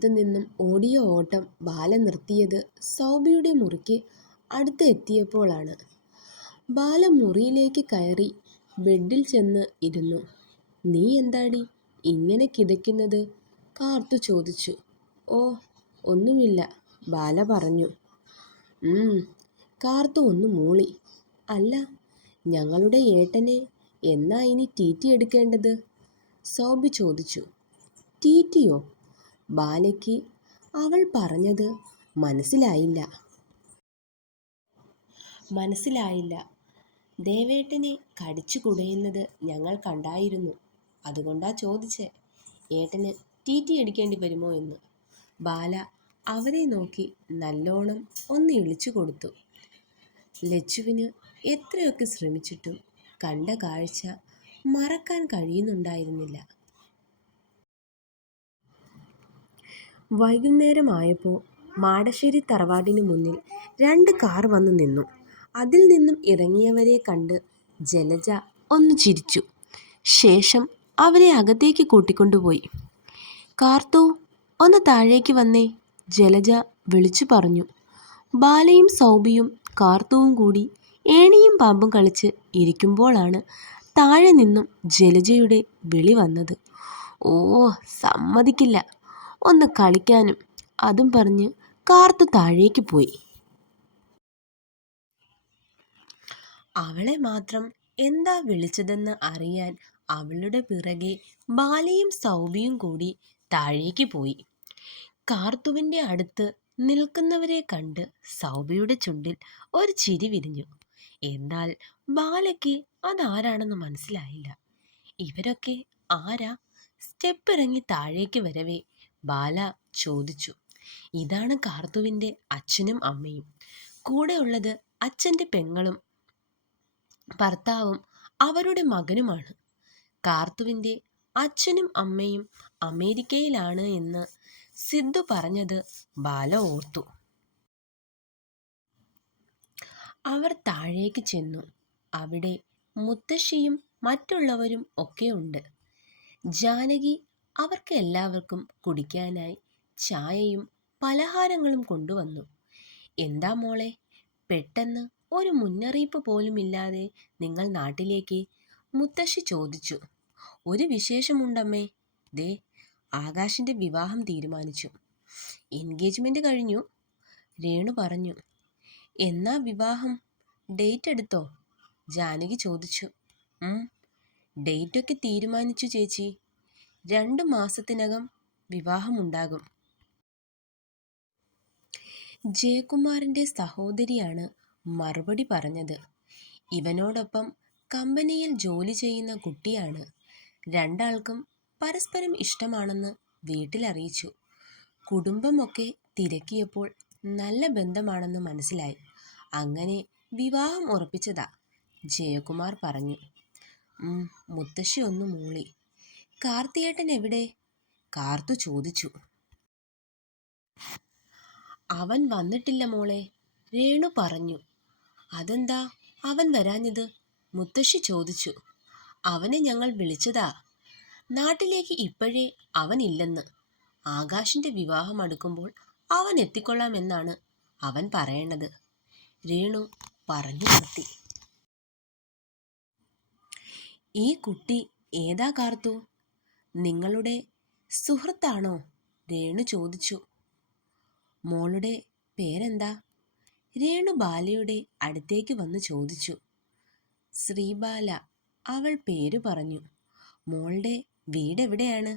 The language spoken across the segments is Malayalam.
അടുത്തു നിന്നും ഓടിയ ഓട്ടം ബാല നിർത്തിയത് സൗബിയുടെ മുറിക്ക് അടുത്ത് എത്തിയപ്പോഴാണ്. ബാല മുറിയിലേക്ക് കയറി ബെഡിൽ ചെന്ന് ഇരുന്നു. "നീ എന്താടി ഇങ്ങനെ കിതയ്ക്കുന്നത്?" കാർത്തു ചോദിച്ചു. "ഓ, ഒന്നുമില്ല," ബാല പറഞ്ഞു. കാർത്തു ഒന്ന് മൂളി. "അല്ല, ഞങ്ങളുടെ ഏട്ടനെ എന്നാ ഇനി ടി എടുക്കേണ്ടത്?" സൗബി ചോദിച്ചു. "ടിയോ?" ബാലയ്ക്ക് അവൾ പറഞ്ഞത് മനസ്സിലായില്ല. "ദേവേട്ടനെ കടിച്ചു കുടയുന്നത് ഞങ്ങൾ കണ്ടായിരുന്നു. അതുകൊണ്ടാ ചോദിച്ചേ, ഏട്ടന് ടി എടുക്കേണ്ടി വരുമോ എന്ന്." ബാല അവരെ നോക്കി നല്ലോണം ഒന്ന് ഇളിച്ചു കൊടുത്തു. ലച്ചുവിന് എത്രയൊക്കെ ശ്രമിച്ചിട്ടും കണ്ട കാഴ്ച മറക്കാൻ കഴിയുന്നുണ്ടായിരുന്നില്ല. വൈകുന്നേരമായപ്പോൾ മാടശ്ശേരി തറവാടിന് മുന്നിൽ 2 കാർ വന്നു നിന്നു. അതിൽ നിന്നും ഇറങ്ങിയവരെ കണ്ട് ജലജ ഒന്ന് ചിരിച്ചു. ശേഷം അവരെ അകത്തേക്ക് കൂട്ടിക്കൊണ്ടുപോയി. "കാർത്തു, ഒന്ന് താഴേക്ക് വന്നേ," ജലജ വിളിച്ചു പറഞ്ഞു. ബാലയും സൗബിയും കാർത്തുവും കൂടി ഏണിയും പാമ്പും കളിച്ച് ഇരിക്കുമ്പോഴാണ് താഴെ നിന്നും ജലജയുടെ വിളി വന്നത്. "ഓ, സമ്മതിക്കില്ല ഒന്ന് കളിക്കാനും," അതും പറഞ്ഞ് കാർത്തു താഴേക്ക് പോയി. അവളെ മാത്രം എന്താ വിളിച്ചതെന്ന് അറിയാൻ അവളുടെ പിറകെ ബാലയും സൗബിയും കൂടി താഴേക്ക് പോയി. കാർത്തുവിൻ്റെ അടുത്ത് നിൽക്കുന്നവരെ കണ്ട് സൗബിയുടെ ചുണ്ടിൽ ഒരു ചിരി വിരിഞ്ഞു. എന്നാൽ ബാലയ്ക്ക് അതാരാണെന്ന് മനസ്സിലായില്ല. "ഇവരൊക്കെ ആരാ?" സ്റ്റെപ്പ് ഇറങ്ങി താഴേക്ക് വരവേ ബാല ചോദിച്ചു. "ഇതാണ് കാർത്തുവിൻ്റെ അച്ഛനും അമ്മയും. കൂടെയുള്ളത് അച്ഛൻ്റെ പെങ്ങളും ഭർത്താവും അവരുടെ മകനുമാണ്." കാർത്തുവിൻ്റെ അച്ഛനും അമ്മയും അമേരിക്കയിലാണ് എന്ന് സിദ്ധു പറഞ്ഞത് ബാല ഓർത്തു. അവർ താഴേക്ക് ചെന്നു. അവിടെ മുത്തശ്ശിയും മറ്റുള്ളവരും ഒക്കെ ഉണ്ട്. ജാനകി അവർക്ക് എല്ലാവർക്കും കുടിക്കാനായി ചായയും പലഹാരങ്ങളും കൊണ്ടുവന്നു. "എന്താ മോളെ, പെട്ടെന്ന് ഒരു മുന്നറിയിപ്പ് പോലുമില്ലാതെ നിങ്ങൾ നാട്ടിലേക്ക്?" മുത്തശ്ശി ചോദിച്ചു. "ഒരു വിശേഷമുണ്ടമ്മേ. ദേ, ആകാശിൻ്റെ വിവാഹം തീരുമാനിച്ചു. എൻഗേജ്മെൻറ്റ് കഴിഞ്ഞു," രേണു പറഞ്ഞു. "എന്നാ വിവാഹം? ഡേറ്റ് എടുത്തോ?" ജാനകി ചോദിച്ചു. ഡേറ്റൊക്കെ തീരുമാനിച്ചു ചേച്ചി. 2 മാസത്തിനകം വിവാഹമുണ്ടാകും." ജയകുമാറിൻ്റെ സഹോദരിയാണ് മറുപടി പറഞ്ഞത്. "ഇവനോടൊപ്പം കമ്പനിയിൽ ജോലി ചെയ്യുന്ന കുട്ടിയാണ്. 2 ആൾക്കും പരസ്പരം ഇഷ്ടമാണെന്ന് വീട്ടിലറിയിച്ചു. കുടുംബമൊക്കെ തിരക്കിയപ്പോൾ നല്ല ബന്ധമാണെന്ന് മനസ്സിലായി. അങ്ങനെ വിവാഹം ഉറപ്പിച്ചതാ," ജയകുമാർ പറഞ്ഞു. മുത്തശ്ശി ഒന്ന് മൂളി. "കാർത്തിയേട്ടൻ എവിടെ?" കാർത്തു ചോദിച്ചു. "അവൻ വന്നിട്ടില്ല മോളെ," രേണു പറഞ്ഞു. "അതെന്താ അവൻ വരാഞ്ഞത്?" മുത്തശ്ശി ചോദിച്ചു. "അവനെ ഞങ്ങൾ വിളിച്ചതാ. നാട്ടിലേക്ക് ഇപ്പോഴേ അവൻ ഇല്ലെന്ന്. ആകാശിൻ്റെ വിവാഹം അടുക്കുമ്പോൾ അവൻ എത്തിക്കൊള്ളാമെന്നാണ് അവൻ പറയണത്," രേണു പറഞ്ഞു നിർത്തി. "ഈ കുട്ടി ഏതാ കാർത്തു? നിങ്ങളുടെ സുഹൃത്താണോ?" രേണു ചോദിച്ചു. "മോളുടെ പേരെന്താ?" രേണു ബാലയുടെ അടുത്തേക്ക് വന്ന് ചോദിച്ചു. "ശ്രീബാല," അവൾ പേര് പറഞ്ഞു. "മോളുടെ വീടെവിടെയാണ്?"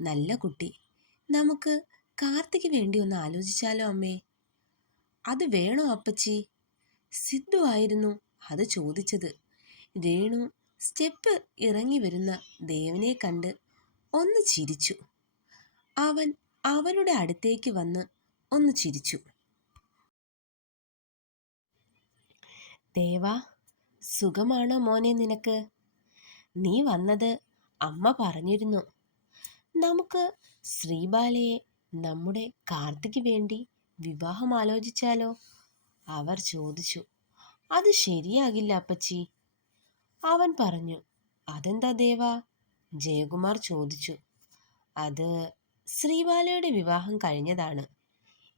"നല്ല കുട്ടി. നമുക്ക് കാർത്തിക്ക് വേണ്ടി ഒന്ന് ആലോചിച്ചാലോ അമ്മേ?" "അത് വേണോ അപ്പച്ചി?" സിദ്ധു ആയിരുന്നു അത് ചോദിച്ചത്. രേണു സ്റ്റെപ്പ് ഇറങ്ങി വരുന്ന ദേവനെ കണ്ട് ഒന്ന് ചിരിച്ചു. അവൻ അവരുടെ അടുത്തേക്ക് വന്ന് ഒന്ന് ചിരിച്ചു. "ദേവാ, സുഖമാണോ മോനെ നിനക്ക്? നീ വന്നത് അമ്മ പറഞ്ഞിരുന്നു. നമുക്ക് ശ്രീബാലയെ നമ്മുടെ കാർത്തിക്ക് വേണ്ടി വിവാഹം ആലോചിച്ചാലോ?" അവർ ചോദിച്ചു. "അത് ശരിയാകില്ല അപ്പച്ചി," അവൻ പറഞ്ഞു. "അതെന്താ ദേവാ?" ജയകുമാർ ചോദിച്ചു. "അത് ശ്രീബാലയുടെ വിവാഹം കഴിഞ്ഞതാണ്.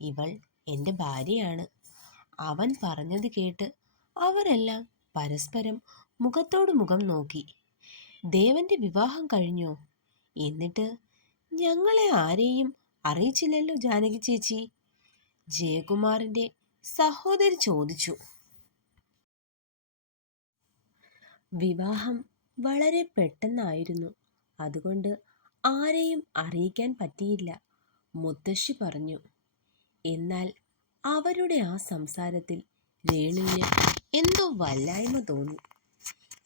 ഇവൾ എൻ്റെ ഭാര്യയാണ്. അവൻ പറഞ്ഞത് കേട്ട് അവരെല്ലാം പരസ്പരം മുഖത്തോട് മുഖം നോക്കി. ദേവന്റെ വിവാഹം കഴിഞ്ഞോ? എന്നിട്ട് ഞങ്ങളെ ആരെയും അറിയിച്ചില്ലല്ലോ ജാനകി ചേച്ചി, ജയകുമാറിന്റെ സഹോദരി ചോദിച്ചു. വിവാഹം വളരെ പെട്ടെന്നായിരുന്നു, അതുകൊണ്ട് ആരെയും അറിയിക്കാൻ പറ്റിയില്ല, മുത്തശ്ശി പറഞ്ഞു. എന്നാൽ അവരുടെ ആ സംസാരത്തിൽ രേണുവിന് എന്തോ വല്ലായ്മ തോന്നി.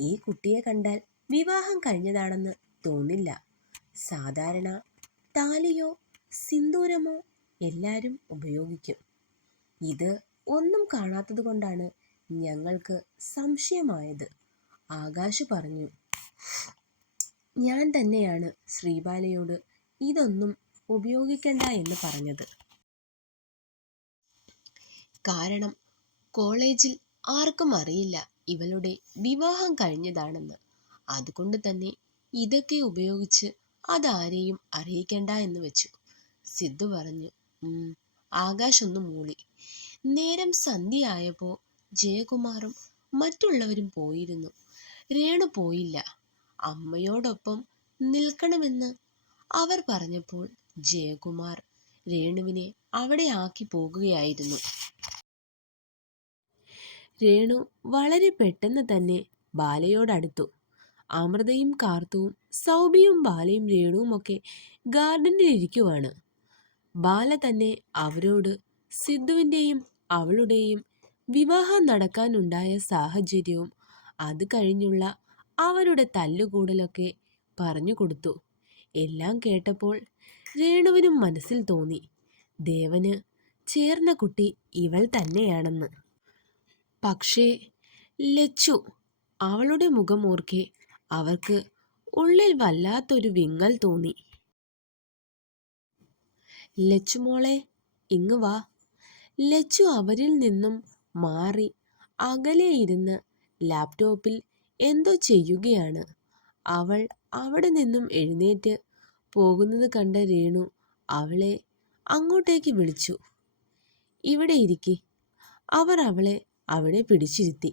ഈ കുട്ടിയെ കണ്ടാൽ വിവാഹം കഴിഞ്ഞതാണെന്ന് തോന്നില്ല. സാധാരണ താലിയോ സിന്ദൂരമോ എല്ലാവരും ഉപയോഗിക്കും. ഇത് ഒന്നും കാണാത്തത് കൊണ്ടാണ് ഞങ്ങൾക്ക് സംശയമായത്, ആകാശ് പറഞ്ഞു. ഞാൻ തന്നെയാണ് ശ്രീബാലയോട് ഇതൊന്നും ഉപയോഗിക്കണ്ട എന്ന് പറഞ്ഞത്. കാരണം കോളേജിൽ ആർക്കും അറിയില്ല ഇവളുടെ വിവാഹം കഴിഞ്ഞതാണെന്ന്. അതുകൊണ്ട് തന്നെ ഇതൊക്കെ ഉപയോഗിച്ച് അതാരെയും അറിയിക്കണ്ട എന്ന് വെച്ചു, സിദ്ധു പറഞ്ഞു. ആകാശ് ഒന്ന് മൂളി. നേരം സന്ധ്യയായപ്പോൾ ജയകുമാറും മറ്റുള്ളവരും പോയിരുന്നു. രേണു പോയില്ല. അമ്മയോടൊപ്പം നിൽക്കണമെന്ന് അവർ പറഞ്ഞപ്പോൾ ജയകുമാർ രേണുവിനെ അവിടെ ആക്കി പോകുകയായിരുന്നു. രേണു വളരെ പെട്ടെന്ന് തന്നെ ബാലയോടടുത്തു. അമൃതയും കാർത്തുവും സൗബിയും ബാലയും രേണുവുമൊക്കെ ഗാർഡനിലിരിക്കുവാണ്. ബാല തന്നെ അവരോട് സിദ്ധുവിൻ്റെയും അവളുടെയും വിവാഹം നടക്കാനുണ്ടായ സാഹചര്യവും അത് കഴിഞ്ഞുള്ള അവരുടെ തല്ലുകൂടലൊക്കെ പറഞ്ഞു കൊടുത്തു. എല്ലാം കേട്ടപ്പോൾ രേണുവിനും മനസ്സിൽ തോന്നി, ദേവന് ചേർന്ന കുട്ടി ഇവൾ തന്നെയാണെന്ന്. പക്ഷേ ലച്ചു, അവളുടെ മുഖം ഓർക്കെ അവർക്ക് ഉള്ളിൽ വല്ലാത്തൊരു വിങ്ങൽ തോന്നി. ലച്ചു മോളെ, ഇങ്ങ് വാ. ലച്ചു അവരിൽ നിന്നും മാറി അകലെ ഇരുന്ന് ലാപ്ടോപ്പിൽ എന്തോ ചെയ്യുകയാണ്. അവൾ അവിടെ നിന്നും എഴുന്നേറ്റ് പോകുന്നത് കണ്ട രേണു അവളെ അങ്ങോട്ടേക്ക് വിളിച്ചു. ഇവിടെ ഇരിക്ക്. അവർ അവളെ അവിടെ പിടിച്ചിരുത്തി.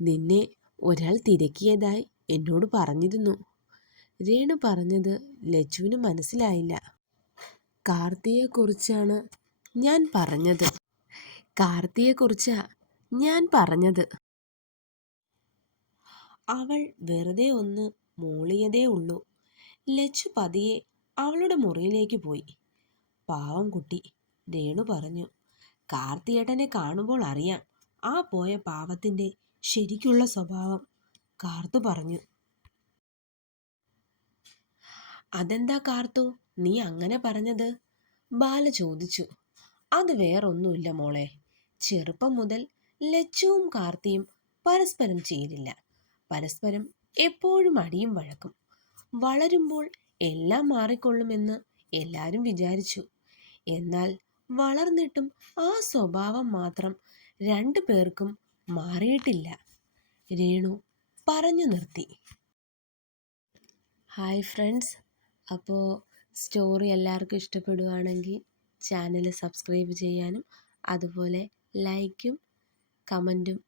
നിന്നെ ഒരാൾ തിരക്കിയതായി എന്നോട് പറഞ്ഞിരുന്നു. രേണു പറഞ്ഞത് ലച്ചുവിന് മനസ്സിലായില്ല. കാർത്തിയെക്കുറിച്ചാണ് ഞാൻ പറഞ്ഞത്. കാർത്തിയെക്കുറിച്ചാ ഞാൻ പറഞ്ഞത്. അവൾ വെറുതെ ഒന്ന് മൂളിയതേ ഉള്ളൂ. ലച്ചു പതിയെ അവളുടെ മുറിയിലേക്ക് പോയി. പാവം കുട്ടി, രേണു പറഞ്ഞു. കാർത്തിയേട്ടനെ കാണുമ്പോൾ അറിയാം ആ പോയ പാവത്തിൻ്റെ ശരിക്കുള്ള സ്വഭാവം, കാർത്തു പറഞ്ഞു. അതെന്താ കാർത്തു നീ അങ്ങനെ പറഞ്ഞത്? ബാല ചോദിച്ചു. അത് വേറൊന്നുമില്ല മോളെ. ചെറുപ്പം മുതൽ ലച്ചുവും കാർത്തിയും പരസ്പരം ചേരില്ല. പരസ്പരം എപ്പോഴും അടിയും വഴക്കും. വളരുമ്പോൾ എല്ലാം മാറിക്കൊള്ളുമെന്ന് എല്ലാവരും വിചാരിച്ചു. എന്നാൽ വളർന്നിട്ടും ആ സ്വഭാവം മാത്രം രണ്ടു പേർക്കും മാറിയിട്ടില്ല, രേണു പറഞ്ഞു നിർത്തി. ഹായ് ഫ്രണ്ട്സ്, അപ്പോൾ സ്റ്റോറി എല്ലാവർക്കും ഇഷ്ടപ്പെടുകയാണെങ്കിൽ ചാനൽ സബ്സ്ക്രൈബ് ചെയ്യാനും അതുപോലെ ലൈക്കും കമൻറ്റും